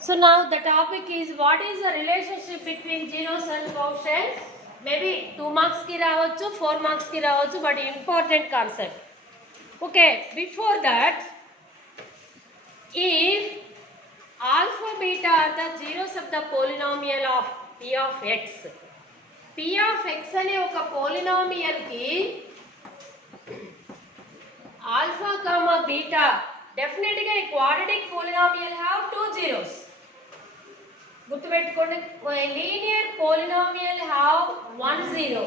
So now the topic is what is the relationship between zeros and quotients. Maybe 2 marks ki ravochu, 4 marks ki ravochu, but important concept. Okay, before that, if alpha beta are the zeros of the polynomial of p of x, p of x ane oka polynomial ki alpha comma beta, definitely a quadratic polynomial have two zeros. గుర్తుపెట్టుకోండి, linear polynomial have 1 0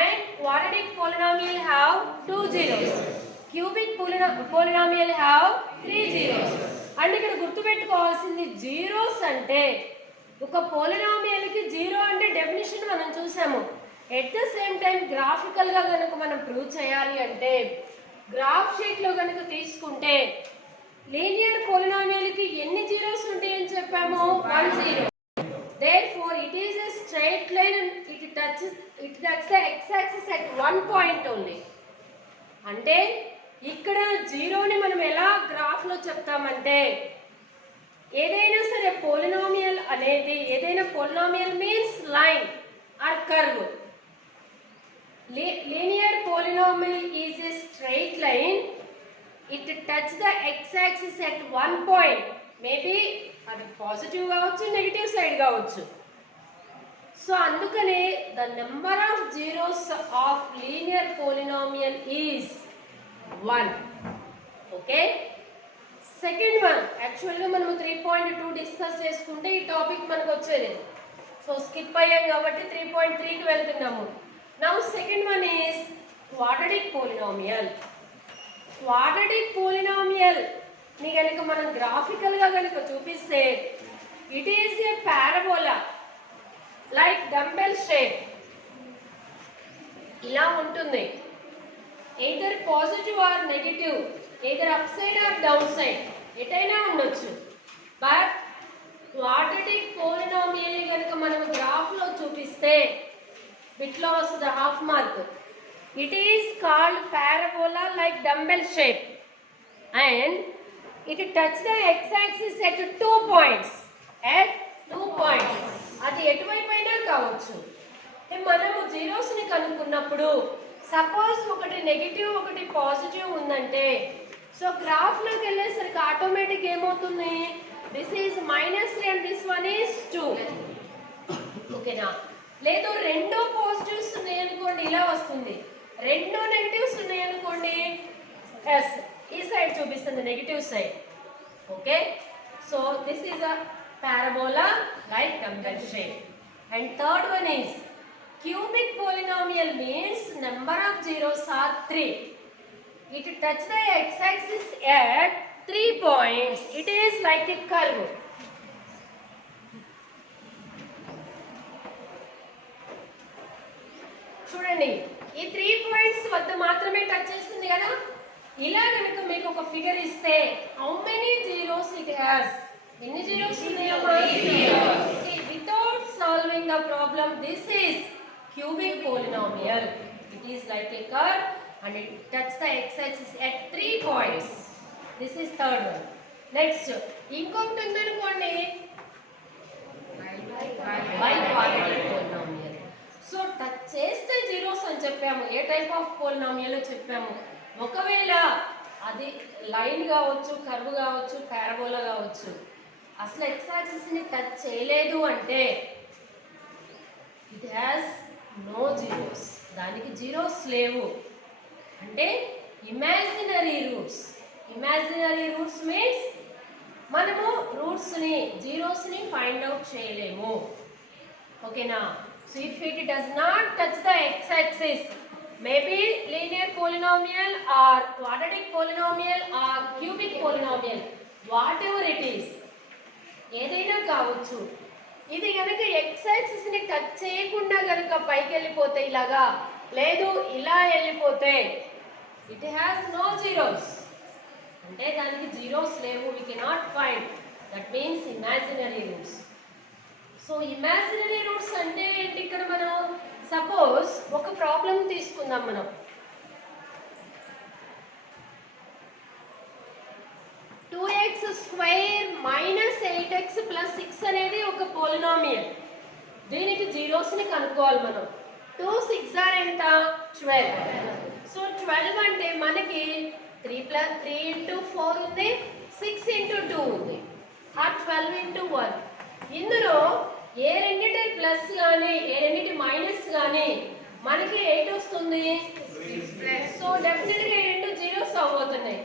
and quadratic polynomial have 2 zeros. Cubic polynomial have 3 zeros. And ఇక్కడ గుర్తుపెట్టుకోవాల్సింది zeros అంటే ఒక పోలినామియల్కి zero అంటే definition మనం చూసాము. At the same time గ్రాఫికల్గా కనుక మనం ప్రూవ్ చేయాలి అంటే గ్రాఫ్ షీట్లో కనుక తీసుకుంటే లీనియర్ పోలినామియల్కి ఎన్ని జీరోస్ ఉంటాయని చెప్పాము? 1 0. Therefore it is a straight line and it touches the x-axis at one point only. అంటే ఇక్కడ జీరోని మనం ఎలా గ్రాఫ్లో చెప్తామంటే ఏదైనా సరే పోలినామియల్ అనేది ఏదైనా polynomial means line or curve. Linear polynomial is a straight line. It touch the x-axis at one point. Maybe అది పాజిటివ్ కావచ్చు, నెగిటివ్ సైడ్ కావచ్చు. సో అందుకనే the number of zeros of linear polynomial is 1. Okay, second one యాక్చువల్గా మనము 3.2 discuss చేసుకుంటే ఈ topic మనకు వచ్చేది. సో స్కిప్ అయ్యాం కాబట్టి 3.3కి వెళ్తున్నాము. Now second one is quadratic polynomial. Quadratic polynomial ని కనుక మనం గ్రాఫికల్గా కనుక చూపిస్తే it is a parabola like dumbbell shape. ఇలా ఉంటుంది, either positive or negative, either up side or down side, ఎటైనా ఉండొచ్చు. బట్ క్వాడ్రాటిక్ పోలినామియల్ ని కనుక మనం గ్రాఫ్లో చూపిస్తే బిట్లో వస్తుంది half mark. It is called parabola like dumbbell shape and it touches the x-axis at 2 points. At 2 points. అది ఎటువైపైనా కావచ్చు. మనము జీరోస్ని కనుక్కున్నప్పుడు సపోజ్ ఒకటి నెగిటివ్ ఒకటి పాజిటివ్ ఉందంటే సో గ్రాఫ్లోకి వెళ్ళేసరికి ఆటోమేటిక్ ఏమవుతుంది? This is -3 and this one is 2. ఓకేనా? లేదు రెండో పాజిటివ్స్ ఉన్నాయి అనుకోండి, ఇలా వస్తుంది. రెండు నెగిటివ్స్ ఉన్నాయి అనుకోండి, ఎస్ ఈ సైడ్ చూపిస్తుంది negative side. Okay, so this is a parabola like dumbbell shape. And third one is cubic polynomial means number of zeros are 3. It touch the x-axis at 3 points. It is like a curve. చూడండి, ఈ 3 points వద్ద మాత్రమే touch చేస్తుంది కదా. ఇలా కనుక మీకు ఒక ఫిగర్ ఇస్తే how many zeros it has, ఎన్ని జీరోస్ ఉన్నాయమ్మా? Without solving the problem, this is cubic polynomial. It is like A curve and it touch the x-axis at 3 points. This is third one. Next ఇంకొకటి ఉందనుకోండి, బైక్వాడ్రాటిక్ polynomial. So touch చేస్తే zeros అని చెప్పాము. ఏ type of polynomial చెప్పాము? ఒకవేళ అది line కావచ్చు, curve కావచ్చు, పారాబోలా కావచ్చు, అసలు x-axisని టచ్ చేయలేదు అంటే ఇట్ హ్యాస్ నో జీరోస్. దానికి జీరోస్ లేవు అంటే imaginary roots. Imaginary roots means మనము రూట్స్ని జీరోస్ని ఫైండ్ అవుట్ చేయలేము. ఓకేనా? So if it does not touch the x-axis, maybe linear polynomial or quadratic polynomial or cubic polynomial, whatever it is, ఏదైనా కావచ్చు. ఇది కనుక x-axisని టచ్ చేయకుండా కనుక పైకి వెళ్ళిపోతే ఇలాగా, లేదు ఇలా వెళ్ళిపోతే ఇట్ హ్యాస్ నో జీరోస్. అంటే దానికి జీరోస్ లేవు. We cannot find. That means imaginary roots. So imaginary roots అంటే ఏంటి? ఇక్కడ మనం సపోజ్ ఒక ప్రాబ్లం తీసుకుందాం. మనం 2x² - 8 8x ప్లస్ 6 అనేది ఒక పోలినామియల్. దీనికి జీరోస్ని కనుక్కోవాలి మనం. 2 6 ఆర్ ఎంత 12. సో 12 అంటే మనకి 3 ఇంటూ 4 ఉంది, 6 ఇంటూ 2 ఉంది, ఆ 12 ఇంటూ 1. ఇందులో ఏ రెండింటి ప్లస్ కానీ ఏ రెండింటి మైనస్ కానీ మనకి 8 వస్తుంది. సో డెఫినెట్గా ఈ రెండు జీరోస్ అవ్వబోతున్నాయి.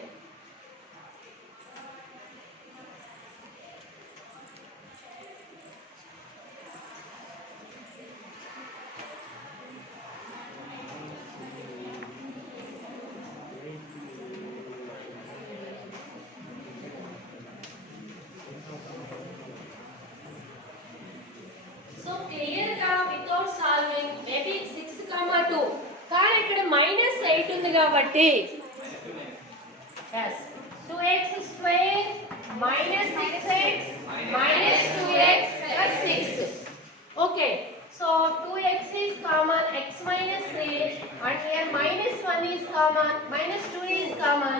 కానీ ఇక్కడ -8 ఉంది కాబట్టి 2x square -6x -2x + 6. Okay, so 2x is common, x minus 3, and here -1 is common, -2 is common,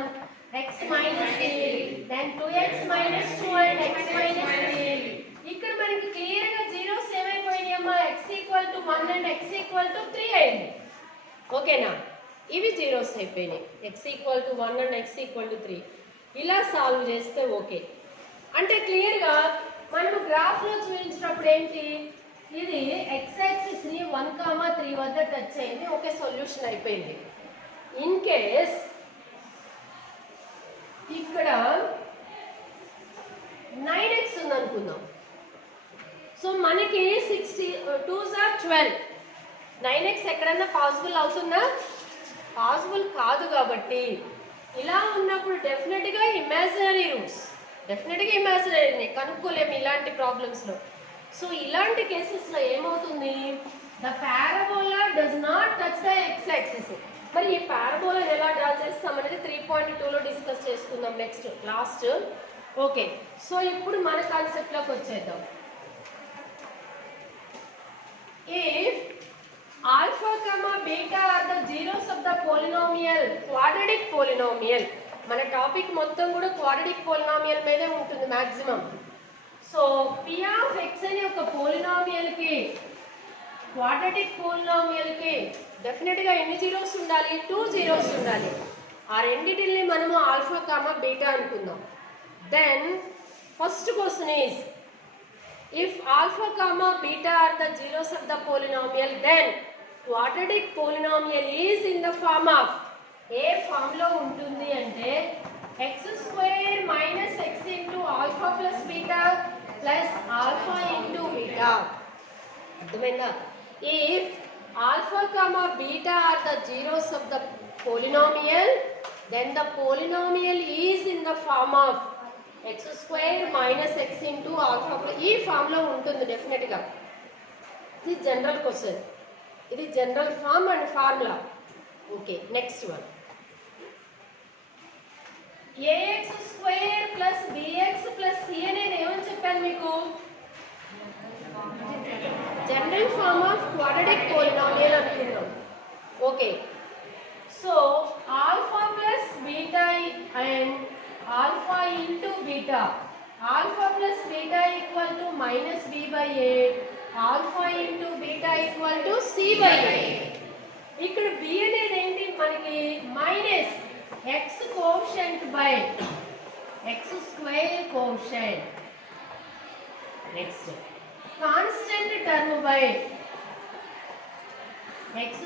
x minus 3, then 2x minus 2 and x minus 3. ఇక్కడ మనకి క్లియర్ గా జీరోస్ ఏమైపోయినాయమ్మా, x = 1 and x = 3 అయింది. ఓకేనా, ఇవి జీరోస్ అయిపోయినాయి. x = 1 and x = 3. ఇలా solve చేస్తే okay. అంటే క్లియర్గా మనము గ్రాఫ్లో చూపించినప్పుడు ఏంటి, ఇది x యాక్సిస్ని 1, 3 వద్ద టచ్ అయింది. ఓకే, సొల్యూషన్ అయిపోయింది. ఇన్ కేస్ ఇక్కడ 9x ఉంది అనుకుందాం. సో మనకి 2s are 12. 9x ఎక్కడన్నా పాసిబుల్ అవుతుందా? పాసిబుల్ కాదు. కాబట్టి ఇలా ఉన్నప్పుడు డెఫినెట్గా ఇమాజినరీ రూట్స్, డెఫినెట్గా ఇమాజినరీ కనుక్కోలేము ఇలాంటి ప్రాబ్లమ్స్లో. సో ఇలాంటి కేసెస్లో ఏమవుతుంది, the parabola does not touch the X axis. మరి ఈ పారాబోలా ఎలా డ్రా చేస్తాం అనేది 3.2లో డిస్కస్ చేసుకుందాం నెక్స్ట్ లాస్ట్. ఓకే, సో ఇప్పుడు మన కాన్సెప్ట్లోకి వచ్చేద్దాం. If alpha comma beta are the zeros of the polynomial, quadratic polynomial, మన టాపిక్ మొత్తం కూడా క్వాడ్రాటిక్ పోలినామియల్ మీదే ఉంటుంది maximum. So p of x అనే ఒక పోలినామియల్కి, క్వాడ్రాటిక్ పోలినామియల్కి డెఫినెట్గా ఎన్ని జీరోస్ ఉండాలి, 2 జీరోస్ ఉండాలి. ఆ రెండింటిని మనము ఆల్ఫా కామా బీటా అనుకుందాం. Then first question is, if alpha comma beta are the zeros of the polynomial, then quadratic polynomial is in the form of, ఏ ఫామ్ లో ఉంటుంది అంటే x² - x into alpha plus beta plus alpha into beta. అర్థమైందా? if alpha comma beta are the zeros of the polynomial, then the polynomial is in the form of x² - x into alpha. ఈ form లో ఉంటుంది డెఫినెట్గా. ఇది general question, ఇది general form and formula. Okay, next one, ax² + bx + c అనేది ఏమని చెప్పాను మీకు, general form of quadratic polynomial అనుకున్నాం. Okay, so alpha plus beta and alpha into beta, alpha plus beta equal to -b/a, alpha into beta equal to c/a. ఇక్కడ b అనేది ఏంటి మనకి, minus x coefficient by x² coefficient, next constant term by x²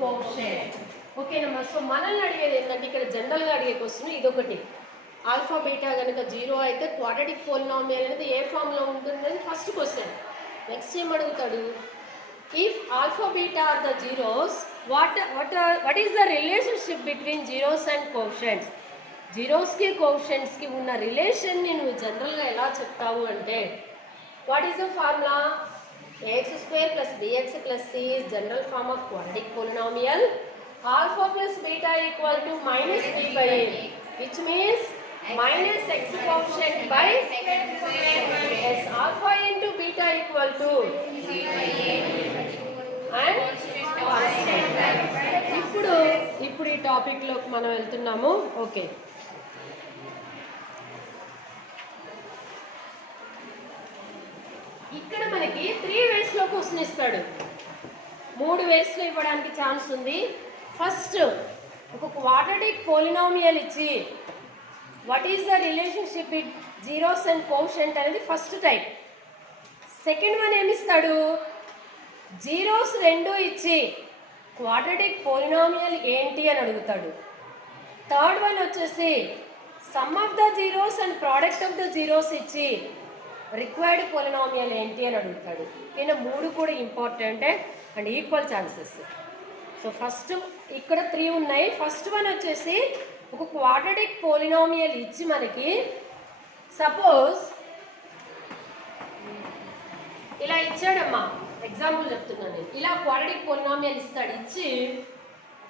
coefficient. ఓకేనమ్మా. So మనల్ని అడిగేది ఏంటంటే ఇక్కడ జనరల్గా అడిగే క్వశ్చన్ ఇదొకటి, ఆల్ఫా బీటా కనుక 0 అయితే క్వాడ్రాటిక్ పోలినామియల్ అనేది ఏ ఫామ్లో ఉంటుందని ఫస్ట్ క్వశ్చన్. నెక్స్ట్ ఏం అడుగుతాడు, if alpha beta are the zeros, what is the relationship between zeros and coefficients. జీరోస్కి కోఎఫిషియంట్స్కి ఉన్న రిలేషన్ని నువ్వు జనరల్గా ఎలా చెప్తావు అంటే, what is the formula, ax² + bx + c is general form of quadratic polynomial. Alpha plus beta equal to -b/a, which means -x coefficient by yes, alpha into beta equal to and ఇప్పుడు ఈ topic లోకి మనం వెళ్తున్నాము. Okay, ఇక్కడ మనకి 3 వేస్లో question ఇస్తాడు. 3 వేస్లో ఇవ్వడానికి chance ఉంది. ఫస్ట్ ఒక క్వాడ్రాటిక్ పోలినామియల్ ఇచ్చి what is the relationship with zeros and quotient అనేది ఫస్ట్ టైప్. సెకండ్ వన్ ఏమిస్తాడు, జీరోస్ 2 ఇచ్చి క్వాడ్రాటిక్ పోలినామియల్ ఏంటి అని అడుగుతాడు. థర్డ్ వన్ వచ్చేసి sum of the zeros and product of the zeros ఇచ్చి రిక్వైర్డ్ పోలినామియల్ ఏంటి అని అడుగుతాడు. ఈయన 3 కూడా ఇంపార్టెంటే and equal chances. So first ఇక్కడ 3 ఉన్నాయి. ఫస్ట్ వన్ వచ్చేసి ఒక క్వాడ్రాటిక్ పోలినామియల్ ఇచ్చి మనకి సపోజ్ ఇలా ఇచ్చాడమ్మా, ఎగ్జాంపుల్ చెప్తున్నాను నేను. ఇలా క్వాడ్రాటిక్ పోలినామియల్ ఇస్తాడు. ఇచ్చి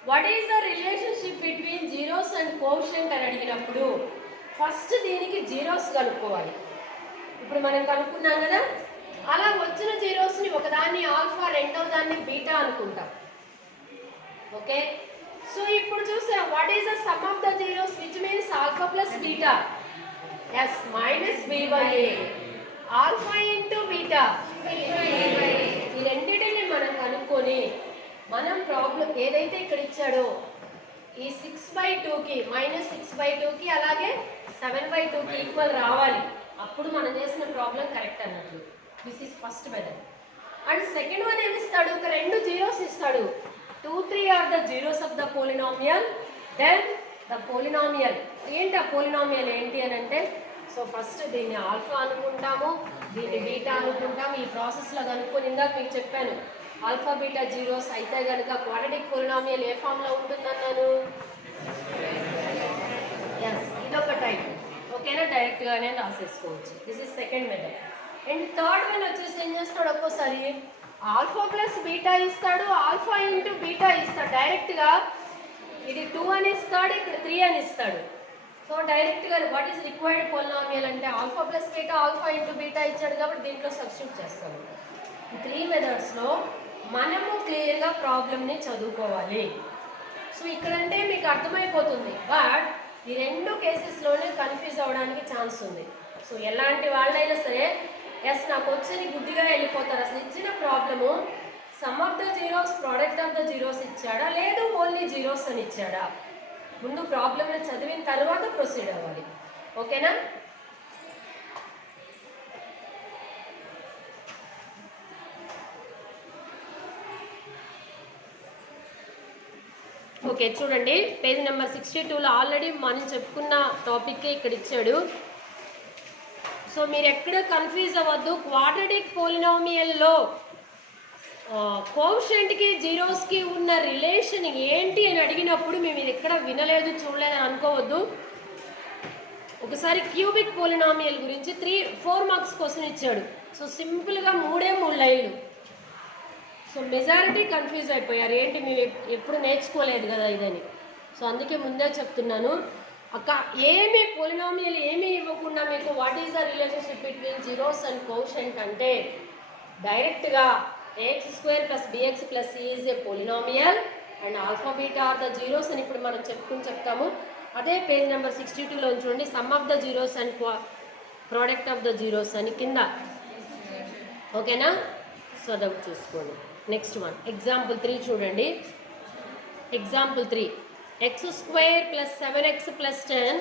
what is the relationship between zeros and quotient అని అడిగినప్పుడు ఫస్ట్ దీనికి జీరోస్ కనుక్కోవాలి. ఇప్పుడు మనం కనుక్కున్నాం కదా, అలా వచ్చిన జీరోస్ని ఒకదాన్ని ఆల్ఫా, రెండవ దాన్ని బీటా అనుకుంటాం. ఓకే, సో ఇప్పుడు చూసాం what is the sum of the zeros which means alpha plus beta. Yes, minus b by a. Alpha into beta, ఈ రెండింటిని మనం కనుక్కొని మనం ప్రాబ్లం ఏదైతే ఇక్కడ ఇచ్చాడో ఈ 6/2కి -6/2కి అలాగే 7/2కి ఈక్వల్ రావాలి. అప్పుడు మనం చేసిన ప్రాబ్లం కరెక్ట్ అన్నట్లు. This is first method. And second one ఏమిస్తాడు, ఒక 2 జీరోస్ ఇస్తాడు. 2, 3 are the zeros of the polynomial. Then the polynomial ఏంటి, ఆ పోలినామియల్ ఏంటి అని అంటే, సో ఫస్ట్ దీన్ని ఆల్ఫా అనుకుంటాము, దీన్ని బీటా అనుకుంటాము. ఈ ప్రాసెస్లో కనుక్కొని ఇందాక మీకు చెప్పాను, ఆల్ఫా బీటా జీరోస్ అయితే కనుక క్వాడ్రాటిక్ పోలినామియల్ ఏ ఫామ్లో ఉంటుందన్నాను. ఎస్, ఇదొక టైప్. ఓకేనా, డైరెక్ట్గానే రాసేసుకోవచ్చు. This is second method. And third one వచ్చేసి ఏం చేస్తాడు, ఒక్కోసారి ఆల్ఫా ప్లస్ బీటా ఇస్తాడు, ఆల్ఫా ఇంటూ బీటా ఇస్తాడు. డైరెక్ట్గా ఇది 2 అని ఇస్తాడు, ఇక్కడ 3 అని ఇస్తాడు. సో డైరెక్ట్గా వాట్ ఈస్ రిక్వైర్డ్ పోలినామియల్ అంటే alpha plus beta, alpha into beta ఇచ్చాడు కాబట్టి దీంట్లో సబ్స్టిట్యూట్ చేస్తాడు. ఈ 3 మెథడ్స్లో మనము క్లియర్గా ప్రాబ్లమ్ని చదువుకోవాలి. సో ఇక్కడంటే మీకు అర్థమైపోతుంది, బట్ ఈ 2 కేసెస్లోనే కన్ఫ్యూజ్ అవ్వడానికి ఛాన్స్ ఉంది. సో ఎలాంటి వాళ్ళైనా సరే ఎస్ నాకు వచ్చి గుడ్డిగా వెళ్ళిపోతారు. అసలు ఇచ్చిన problem some of the zeros, product of the zeros ఇచ్చాడా, లేదు ఓన్లీ జీరోస్ అని ఇచ్చాడా, ముందు ప్రాబ్లమ్ని చదివిన తర్వాత ప్రొసీడ్ అవ్వాలి. ఓకేనా. ఓకే, చూడండి పేజ్ నెంబర్ 62లో ఆల్రెడీ మనం చెప్పుకున్న టాపిక్కే ఇక్కడ ఇచ్చాడు. సో మీరు ఎక్కడ కన్ఫ్యూజ్ అవ్వద్దు. క్వాడ్రాటిక్ పోలినామియల్లో కోషెంట్కి జీరోస్కి ఉన్న రిలేషన్ ఏంటి అని అడిగినప్పుడు మేము ఇది ఎక్కడ వినలేదు, చూడలేదని అనుకోవద్దు. ఒకసారి క్యూబిక్ పోలినామియల్ గురించి 4 మార్క్స్ క్వశ్చన్ ఇచ్చాడు. సో సింపుల్గా 3 లైన్లు. సో మెజారిటీ కన్ఫ్యూజ్ అయిపోయారు, ఏంటి మీరు ఎప్పుడు నేర్చుకోలేదు కదా ఇదని. సో అందుకే ముందే చెప్తున్నాను, అక్క ఏమి పోలినామియల్ ఏమీ ఇవ్వకుండా మీకు what is the relationship between zeros and quotient అంటే డైరెక్ట్గా ax² + bx + c is a polynomial and alpha beta are the zeros అని ఇప్పుడు మనం చెప్తాము. అదే పేజ్ నెంబర్ 62లో చూడండి, sum of the zeros and product of the zeros అని కింద. ఓకేనా, సో అది చూసుకోండి. నెక్స్ట్ వన్ ఎగ్జాంపుల్ 3 చూడండి. Example 3 x² + 7x + 10.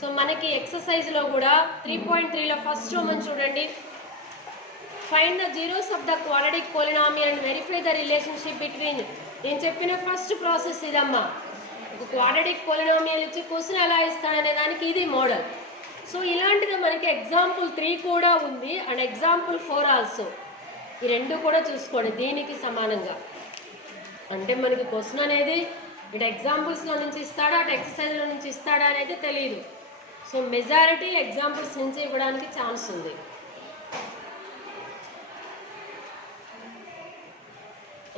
సో మనకి ఎక్సర్సైజ్లో కూడా 3.3లో ఫస్ట్ రోమన్ చూడండి, find the zeros of the quadratic polynomial and verify the relationship between. నేను చెప్పిన ఫస్ట్ ప్రాసెస్ ఇదమ్మా. ఒక క్వాడ్రాటిక్ పోలినామియల్ ఇచ్చి క్వశ్చన్ ఎలా ఇస్తాడనే దానికి ఇది మోడల్. సో ఇలాంటిది మనకి ఎగ్జాంపుల్ 3 కూడా ఉంది అండ్ ఎగ్జాంపుల్ 4 ఆల్సో. ఈ 2 కూడా చూసుకోండి దీనికి సమానంగా. అంటే మనకి క్వశ్చన్ అనేది ఇటు ఎగ్జాంపుల్స్లో నుంచి ఇస్తాడా, అటు ఎక్సర్సైజ్లో నుంచి ఇస్తాడా అనేది తెలియదు. సో మెజారిటీ ఎగ్జాంపుల్స్ నుంచి ఇవ్వడానికి ఛాన్స్ ఉంది.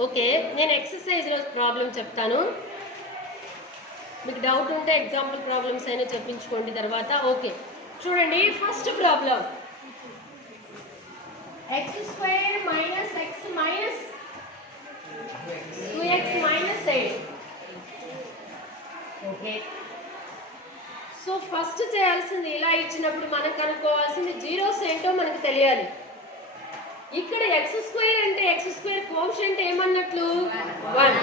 ఓకే, నేను ఎక్సర్సైజ్లో ప్రాబ్లం చెప్తాను, మీకు డౌట్ ఉంటే ఎగ్జాంపుల్ ప్రాబ్లమ్స్ అయినా చెప్పించుకోండి తర్వాత. ఓకే చూడండి, first problem x² - x - 2x - 8. Okay, so first చేయాల్సింది ఇలా ఇచ్చినప్పుడు మనం కనుక్కోవాల్సింది జీరోస్ ఏంటో మనకు తెలియాలి. ఇక్కడ ఎక్స్ స్క్వేర్ అంటే ఎక్స్ స్క్వేర్ కోఎఫిషియంట్ ఏమన్నట్లు 1.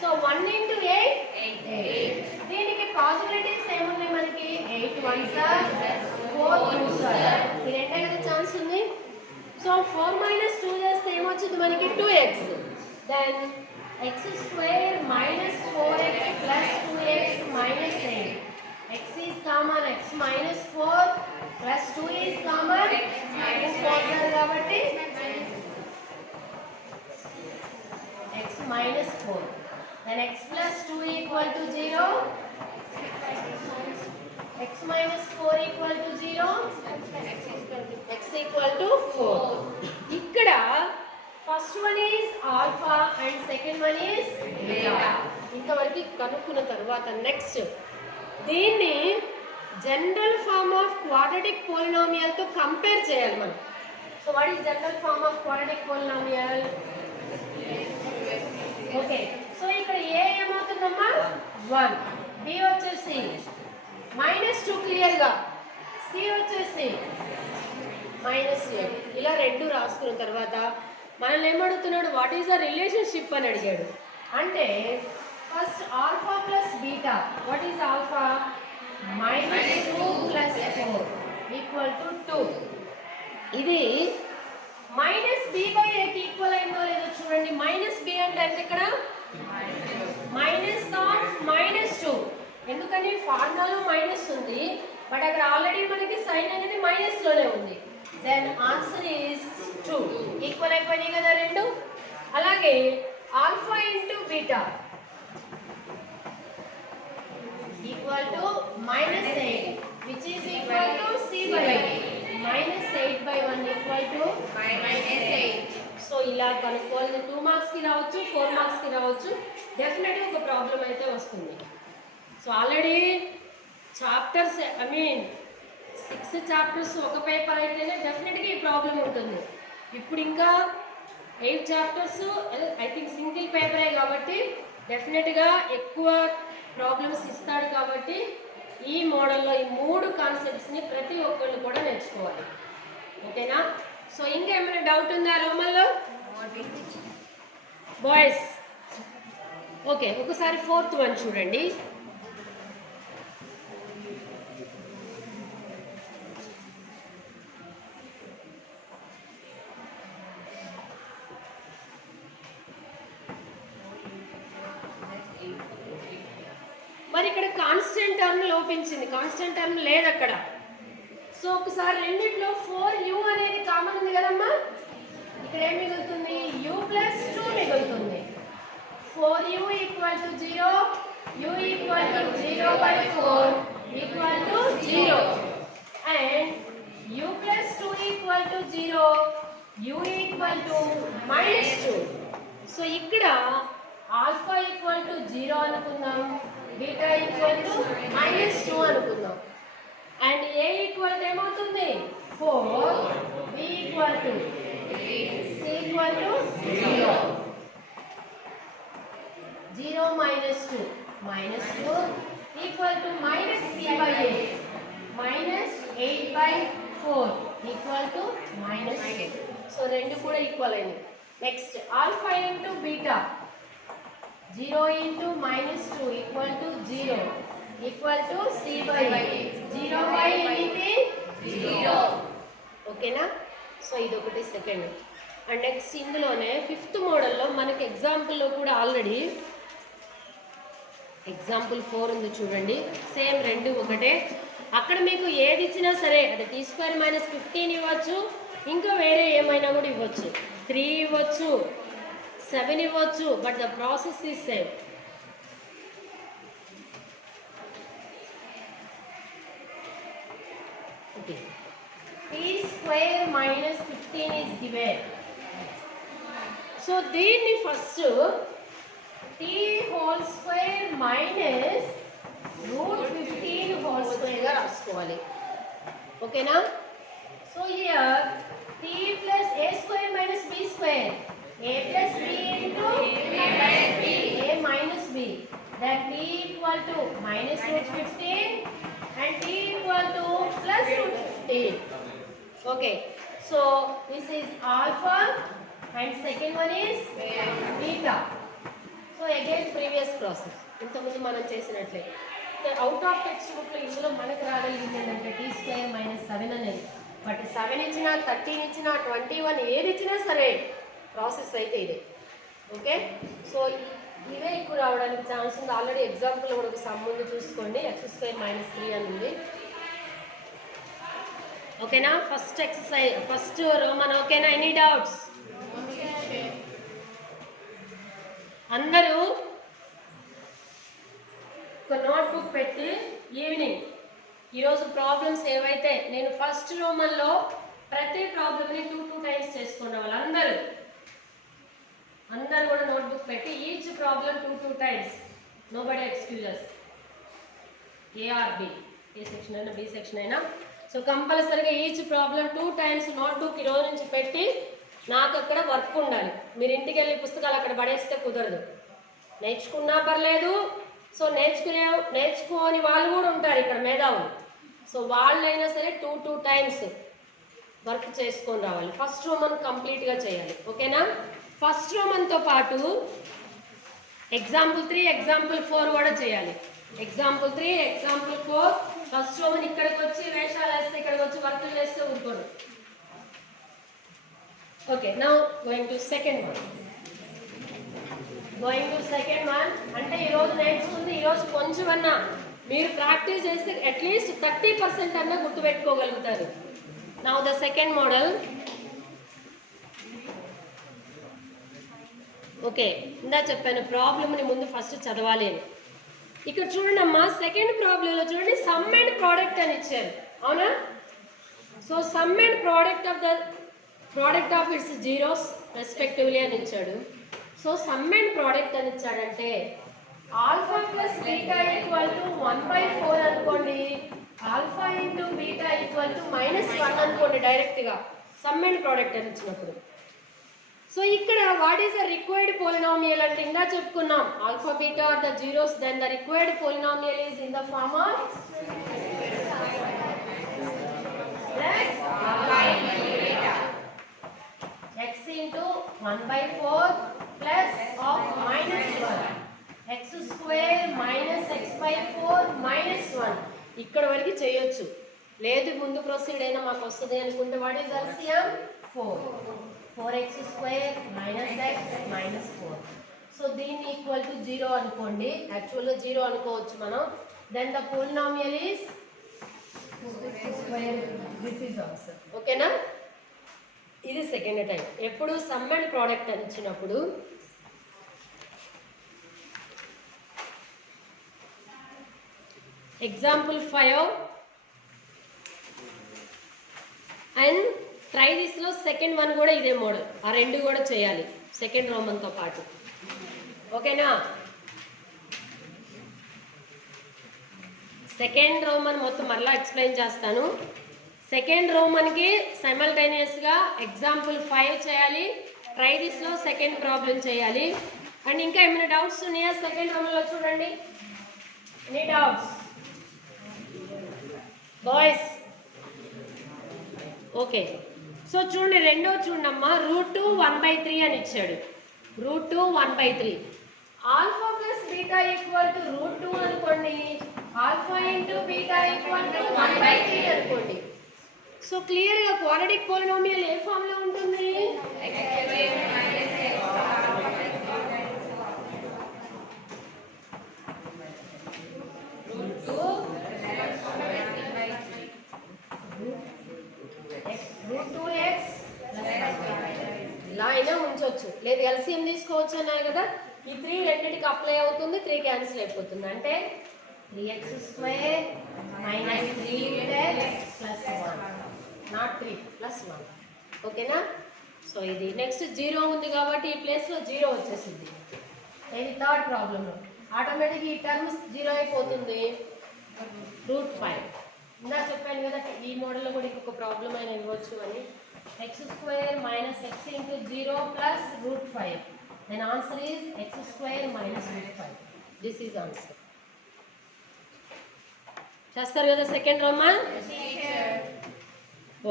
సో 1 into 8 దీనికి పాసిబిలిటీస్ ఏమున్నాయి మనకి 8 1s 4 2s ఈ రెండే కదా ఛాన్స్ ఉంది. సో 4 minus 2 చేస్తే ఏమొచ్చింది మనకి 2x. Then x square minus 4x plus 2x minus 8. x is common, x minus 4 plus 2 is common, 2 4 కాబట్టి x minus 4. Then x plus 2 equal to 0. x minus 4 equal to 0. x equal to 4. ఇక్కడ first one is alpha and second one is beta. ఇంతవరకు కనుక్కున్న తర్వాత next దీన్ని general form of quadratic polynomial తో compare చేయాలి మనం. So what is general form of quadratic polynomial? Okay, so ఇక్కడ a ఏమవుతుందమ్మా 1, B వచ్చేసి -2 క్లియర్ గా, సి వచ్చేసి -8. ఇలా రెండు రాసుకున్న తర్వాత మనల్ని ఏమడుగుతున్నాడు, వాట్ ఈస్ ద రిలేషన్షిప్ అని అడిగాడు. అంటే first alpha plus beta, what is alpha? -2 + 4 = 2. ఇది -b/aకి ఈక్వల్ అయిందో లేదో చూడండి. -b అంటే ఎంత ఇక్కడ? -2. ఎందుకని ఫార్ములాలో మైనస్ ఉంది, బట్ అక్కడ ఆల్రెడీ మనకి సైన్ అనేది మైనస్ లోనే ఉంది. Then answer is 2. ఈక్వల్ అయిపోయినాయి కదా రెండు. అలాగే alpha into beta equal to -8 which is equal to c/8. -8/1 equal to -8. So ఇలా కనుక్కోవాలి. 2 మార్క్స్ కి రావచ్చు, 4 మార్క్స్ కి రావచ్చు. డెఫినెట్ గా ఒక ప్రాబ్లం అయితే వస్తుంది. సో ఆల్రెడీ చాప్టర్స్ 6 చాప్టర్స్ ఒక పేపర్ అయితేనే డెఫినెట్గా ఈ ప్రాబ్లం ఉంటుంది. ఇప్పుడు ఇంకా 8 చాప్టర్స్ ఐ థింక్ సింగిల్ పేపరే కాబట్టి డెఫినెట్గా ఎక్కువ ప్రాబ్లమ్స్ ఇస్తాడు. కాబట్టి ఈ మోడల్లో ఈ 3 కాన్సెప్ట్స్ని ప్రతి ఒక్కళ్ళు కూడా నేర్చుకోవాలి. ఓకేనా? సో ఇంకా ఏమైనా డౌట్ ఉందా రోమన్లో బాయ్స్? ఓకే, ఒకసారి 4th వన్ చూడండి. మరి ఇక్కడ కాన్స్టెంట్ టర్మ్ లోపించింది, కాన్స్టెంట్ టర్మ్ లేదు అక్కడ. సో ఒకసారి రెండిట్లో 4u అనేది కామన్ ఉంది కదమ్మా. ఇక్కడ ఏం మిగులుతుంది? u + 2 మిగులుతుంది. 4u = 0, u = 0/4 = 0 and u + 2 = 0, u = -2. So ఇక్కడ ఆల్ఫా = 0 అనుకుందాం, బీటా = -2 అనుకుందాం. అండ్ ఏ ఈక్వల్ ఏమవుతుంది? 4, B = 2, C = 0. 0 - 2 -2 equal to -3/8 -8/4 equal to -2. So రెండు కూడా ఈక్వల్ అయింది. Next alpha into beta 0 into -2 equal to 0 equal to c/8. 0/anything 0. ఓకేనా? So ఇది ఒకటి సెకండ్. అండ్ నెక్స్ట్ ఇందులోనే 5th మోడల్లో మనకి ఎగ్జాంపుల్లో కూడా ఆల్రెడీ ఎగ్జాంపుల్ 4 ఉంది చూడండి. సేమ్ రెండు ఒకటే. అక్కడ మీకు ఏది ఇచ్చినా సరే అది t² - 15 ఇవ్వచ్చు, ఇంకా వేరే ఏమైనా కూడా ఇవ్వచ్చు. 3 ఇవ్వచ్చు, 7 ఇవ్వచ్చు, but the process is same. Okay, t² - 15 is given. So దీన్ని ఫస్ట్ t² - √15² గా రాసుకోవాలి. ఓకేనా? So here t + a² - b², a + b into a minus b, that t equal to -√15 and t equal to +√15. Okay, So this is alpha and second one is beta. So again previous process. ఇంతకుముందు మనం చేసినట్లే out of text బుక్లో ఇందులో మనకు రాగలిగింది ఏంటంటే t² - 7 అనేది. But 7 ఇచ్చినా 13 ఇచ్చినా 21 ఏది ఇచ్చినా సరే ప్రాసెస్ అయితే ఇదే. ఓకే, సో ఇవే ఎక్కువ రావడానికి ఛాన్స్ ఉంది. ఆల్రెడీ ఎగ్జాంపుల్ కూడా ఒక సమ్ ముందు చూసుకోండి, x² - 3 అని ఉంది. ఓకేనా, ఫస్ట్ ఎక్సర్సైజ్ ఫస్ట్ రోమన్. ఓకేనా, ఎనీ డౌట్స్? అందరూ ఒక నోట్బుక్ పెట్టి ఈవినింగ్ ఈరోజు ప్రాబ్లమ్స్ ఏవైతే నేను ఫస్ట్ రోమన్లో ప్రతి ప్రాబ్లమ్ని 2 టైమ్స్ చేసుకున్న వాళ్ళు అందరూ కూడా నోట్బుక్ పెట్టి each problem 2 times. No body excuses, a or b, a section అయినా బి సెక్షన్ అయినా. సో కంపల్సరీగా ఈచ్ ప్రాబ్లం 2 టైమ్స్ నోట్బుక్ ఈ రోజు నుంచి పెట్టి నాకు అక్కడ వర్క్ ఉండాలి. మీరు ఇంటికి వెళ్ళి పుస్తకాలు అక్కడ పడేస్తే కుదరదు. నేర్చుకున్నా పర్లేదు, సో నేర్చుకోని వాళ్ళు కూడా ఉంటారు ఇక్కడ మేధావులు. సో వాళ్ళైనా సరే 2 టైమ్స్ వర్క్ చేసుకొని రావాలి. ఫస్ట్ రోమన్ కంప్లీట్గా చేయాలి. ఓకేనా, ఫస్ట్ రోమన్తో పాటు ఎగ్జాంపుల్ 3, ఎగ్జాంపుల్ 4 కూడా చేయాలి. Example 3, example 4. ఫస్ట్ రోమన్ ఇక్కడికి వచ్చి వేషాలు వేస్తే ఇక్కడికి వచ్చి వర్క్ చేస్తే ఊరుకోడు. Okay, now going to second one. అంటే ఈరోజు నేర్చుకుంది ఈరోజు కొంచెం అన్నా మీరు ప్రాక్టీస్ చేస్తే అట్లీస్ట్ 30% అన్నా గుర్తుపెట్టుకోగలుగుతారు. Now the second model. Okay, ఇందా చెప్పాను ప్రాబ్లమ్ని ముందు ఫస్ట్ చదవాలి అని. ఇక్కడ చూడండి అమ్మా, సెకండ్ ప్రాబ్లంలో చూడండి సమ్ అండ్ ప్రోడక్ట్ అని ఇచ్చారు, అవునా? So some and product of it's zeros respectively అని ఇచ్చాడు. సో సమ్ అండ్ ప్రోడక్ట్ అని ఇచ్చాడంటే alpha plus beta equal to 1/4 అనుకోండి, alpha into beta equal to -1 అనుకోండి డైరెక్ట్గా సమ్ అండ్ ప్రోడక్ట్ అని ఇచ్చినప్పుడు. సో ఇక్కడ what is the required polynomial అంటే ఇందా చెప్పుకున్నాం, alpha beta are the zeros, then the required polynomial is in the form of x into 1/4 plus of -1, x² - x/4 -1. ఇక్కడ వరకు చేయొచ్చు, లేదు ముందు ప్రొసీడ్ అయినా మాకు వస్తుంది అనుకుంటే what is LCM 4x² - x -4. So దీన్ని ఈక్వల్ టు 0 అనుకోండి, యాక్చువల్గా 0 అనుకోవచ్చు మనం. Then the polynomial is 2x². This is answer. ఓకేనా, ఇది సెకండ్ టైం. ఎప్పుడు సమ్ అండ్ ప్రోడక్ట్ అని ఇచ్చినప్పుడు ఎగ్జాంపుల్ 5 అండ్ ట్రై దిస్లో సెకండ్ వన్ కూడా ఇదే మోడల్, ఆ రెండు కూడా చేయాలి సెకండ్ రోమన్తో పాటు. ఓకేనా, సెకండ్ రోమన్ మొత్తం మరలా ఎక్స్ప్లెయిన్ చేస్తాను. సెకండ్ రోమన్కి సైమల్టేనియస్గా ఎగ్జాంపుల్ 5 చేయాలి, ట్రై దిస్లో సెకండ్ ప్రాబ్లం చేయాలి. అండ్ ఇంకా ఏమైనా డౌట్స్ ఉన్నాయా సెకండ్ రోమన్లో? చూడండి, any doubts boys? Okay, so చూడండి రెండో చూడండి అమ్మా, √2 1/3 అని ఇచ్చాడు. √2 1/3. Alpha plus beta equal to √2 అనుకోండి, alpha into beta equal to 1/3 అనుకోండి. సో క్లియర్గా క్వాడ్రాటిక్ పోలినామియల్ ఏ ఫామ్లో ఉంటుంది? √2x ఇలా అయినా ఉంచవచ్చు, లేదు ఎల్సిఎం తీసుకోవచ్చు అన్నారు కదా. ఈ 3 రెండింటికి అప్లై అవుతుంది, 3 క్యాన్సిల్ అయిపోతుంది. అంటే 3x² - 3x + 1, నాట్ 3 + 1. ఓకేనా, సో ఇది నెక్స్ట్ 0 ఉంది కాబట్టి ఈ ప్లేస్లో 0 వచ్చేసింది. ఇది థర్డ్ ప్రాబ్లంలో ఆటోమేటిక్గా ఈ టర్మ్స్ 0 అయిపోతుంది. √5 ఇందా చెప్పాను కదా, ఈ మోడల్లో కూడా ఇంకొక ప్రాబ్లం అయినా ఇవ్వచ్చు అని. x² - x into 0 plus √5. Then answer is x² - √5. This is answer. చేస్తారు కదా సెకండ్ రోమన్.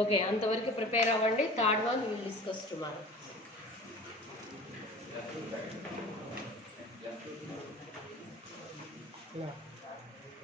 ఓకే, అంతవరకు ప్రిపేర్ అవ్వండి. Third one will discuss tomorrow. No.